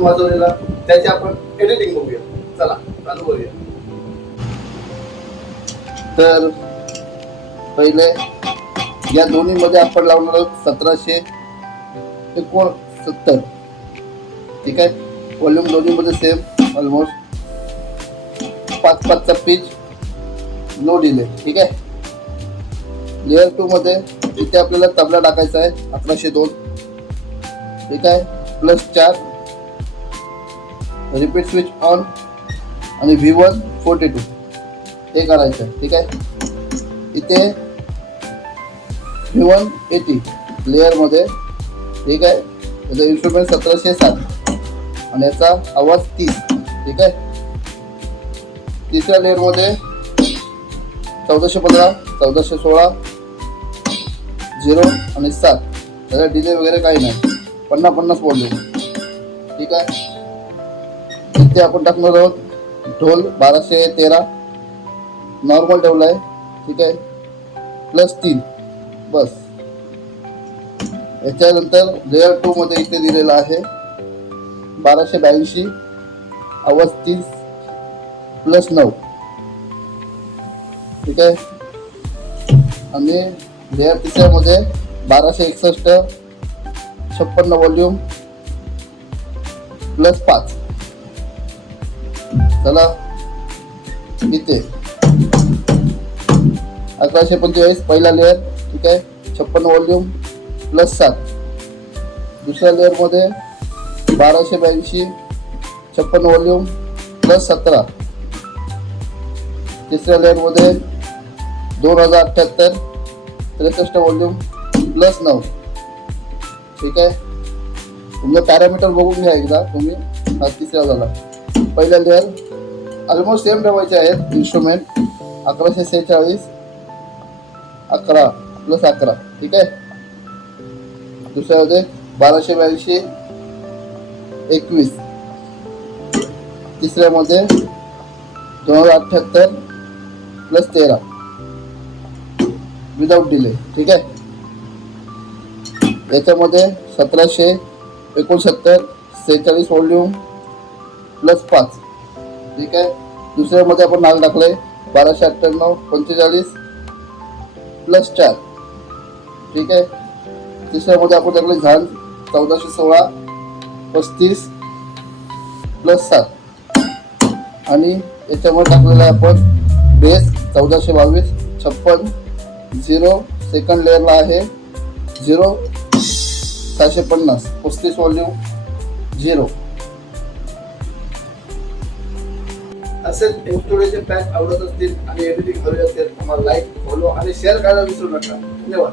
Button वाजवलेला, त्याची आपण editing बघूया. चला चालू करूया. तर पहिले या दोन्ही मध्ये आपण लावणार आहोत 1769. ठीक आहे. व्हॉल्यूम दोन्ही मध्ये सेम ऑलमोस्ट 5/5चा पिच, लो डिले. ठीक आहे. लेअर 2 मध्ये इथे आपल्याला तबला टाकायचा आहे 1102. ठीक आहे. +4 रिपीट स्विच ऑन आणि V1 42 हे करायचं आहे. ठीक आहे. इथे V1 80 लेअर मध्ये. ठीक आहे. याचा इन्स्ट्रुमेंट 1707 आणि याचा आवाज 30. ठीक आहे. तिसऱ्या लेअर मध्ये 1415, 1416, 0 आणि 7. त्याचा डिले वगैरे काही नाही. 50-50 व्हॉल्यूम. ठीक आहे. इथे आपण टाकणार आहोत ढोल 1213 नॉर्मल ठेवला आहे. ठीक आहे. +3 बस. याच्यानंतर लेअर 2 मध्ये इथे दिलेला आहे 1282 आवाज 30 +9. ठीक आहे. आणि लेअर तिसऱ्यामध्ये 1261 56 व्हॉल्यूम +5. चला इथे 1145 पहिला लेअर. ठीक आहे. 56 व्हॉल्यूम +7. दुसऱ्या लेअर मध्ये 1282 56 व्हॉल्यूम +17. तिसऱ्या लेअर मध्ये 2078 63 व्हॉल्यूम +9. ठीक आहे. तुमचं पॅरामीटर बघून घ्या एकदा तुम्ही. हा तिसरा झाला. पहिला लेअर ऑलमोस्ट सेम ठेवायचे आहेत इन्स्ट्रुमेंट. 1146 11 +11. ठीक आहे. दुसऱ्यामध्ये 1282 21. तिसऱ्यामध्ये 2078 +13 विदाउट डिले. ठीक आहे. याच्यामध्ये 1769 46 व्हॉल्यूम +5. ठीक आहे. दुसऱ्यामध्ये आपण नाल टाकलंय 1298 45 +4. ठीक आहे. तिसऱ्यामध्ये आपण टाकले झाल 1416 35 +7. आणि याच्यामध्ये टाकलेलं आहे आपण बेस 1422 56 0 सेकंड लेअरला आहे 0 750 35 व्हॉल्यूम 0. असेल इंस्टॉलेशन पॅक आवडत असतील आणि एडिटिंग हवी असेल आम्हाला लाईक, फॉलो आणि शेअर करायला विसरू नका. धन्यवाद.